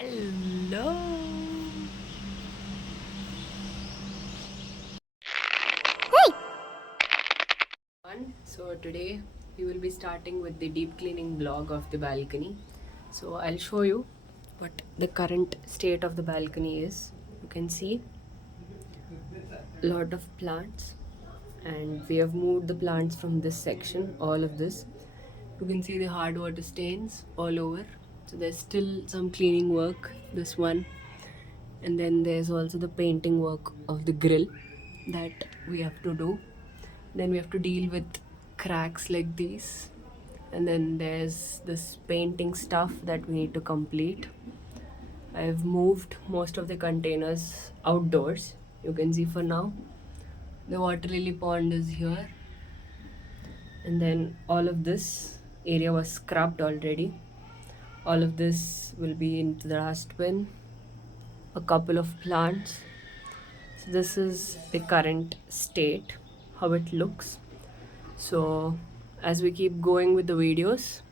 Hello. So today we will be starting with the deep cleaning vlog of the balcony. So I'll show you what the current state of the balcony is. You can see a lot of plants, and we have moved the plants from this section, all of this. You can see the hard water stains all over. So there's still some cleaning work, this one. And then there's also the painting work of the grill that we have to do. Then we have to deal with cracks like these. And then there's this painting stuff that we need to complete. I've moved most of the containers outdoors. You can see for now. The water lily pond is here. And then all of this area was scrubbed already. All of this will be into the dustbin. A couple of plants. So this is the current state, how it looks. So as we keep going with the videos,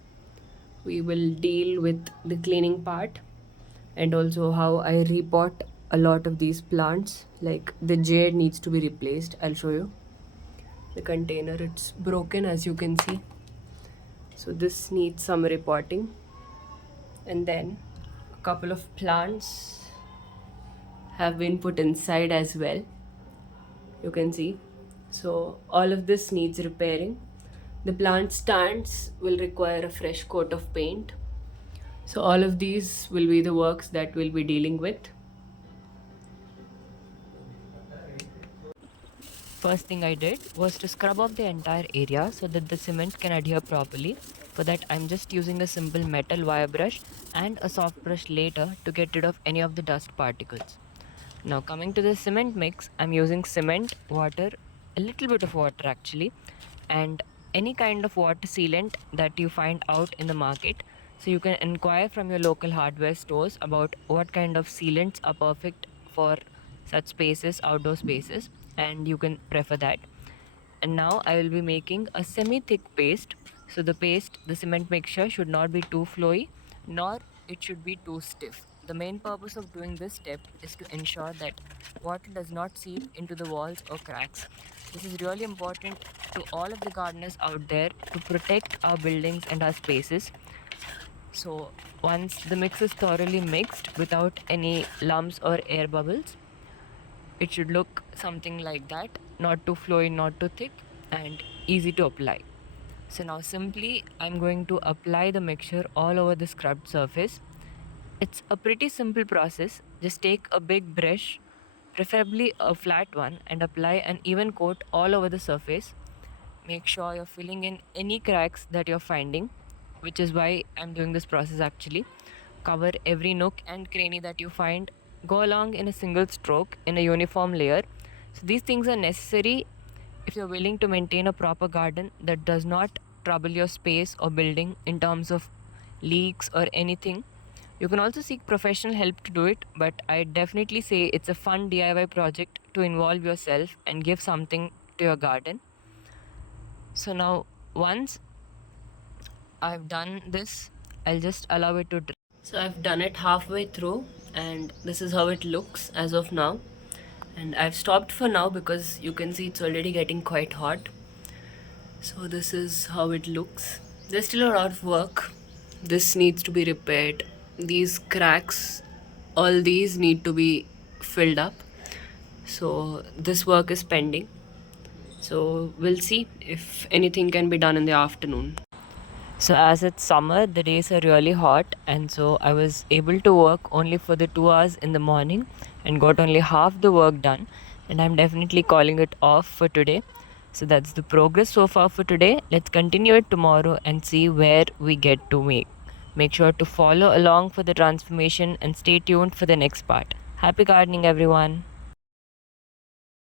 we will deal with the cleaning part and also how I repot a lot of these plants. Like the jade needs to be replaced. I'll show you the container. It's broken, as you can see. So this needs some repotting. And then a couple of plants have been put inside as well. You can see. So all of this needs repairing. The plant stands will require a fresh coat of paint. So all of these will be the works that we'll be dealing with. First thing I did was to scrub off the entire area so that the cement can adhere properly. For that, I'm just using a simple metal wire brush and a soft brush later to get rid of any of the dust particles. Now coming to the cement mix, I'm using cement, water, a little bit of water actually, and any kind of water sealant that you find out in the market. So you can inquire from your local hardware stores about what kind of sealants are perfect for such spaces, outdoor spaces, and you can prefer that. And now I will be making a semi-thick paste. So the cement mixture should not be too flowy, nor it should be too stiff. The main purpose of doing this step is to ensure that water does not seep into the walls or cracks. This is really important to all of the gardeners out there to protect our buildings and our spaces. So once the mix is thoroughly mixed without any lumps or air bubbles, it should look something like that, not too flowy, not too thick, and easy to apply. So now simply I'm going to apply the mixture all over the scrubbed surface. It's a pretty simple process. Just take a big brush, preferably a flat one, and apply an even coat all over the surface. Make sure you're filling in any cracks that you're finding, which is why I'm doing this process actually. Cover every nook and cranny that you find. Go along in a single stroke in a uniform layer. So these things are necessary if you're willing to maintain a proper garden that does not trouble your space or building in terms of leaks or anything. You can also seek professional help to do it, but I definitely say it's a fun DIY project to involve yourself and give something to your garden. So now, once I've done this, I'll just allow it to dry. So I've done it halfway through, and this is how it looks as of now. And I've stopped for now because you can see it's already getting quite hot. So this is how it looks. There's still a lot of work. This needs to be repaired. These cracks, all these need to be filled up. So this work is pending. So we'll see if anything can be done in the afternoon. So as it's summer, the days are really hot, and so I was able to work only for the 2 hours in the morning and got only half the work done, and I'm definitely calling it off for today. So that's the progress so far for today. Let's continue it tomorrow and see where we get to make. Make sure to follow along for the transformation and stay tuned for the next part. Happy gardening, everyone.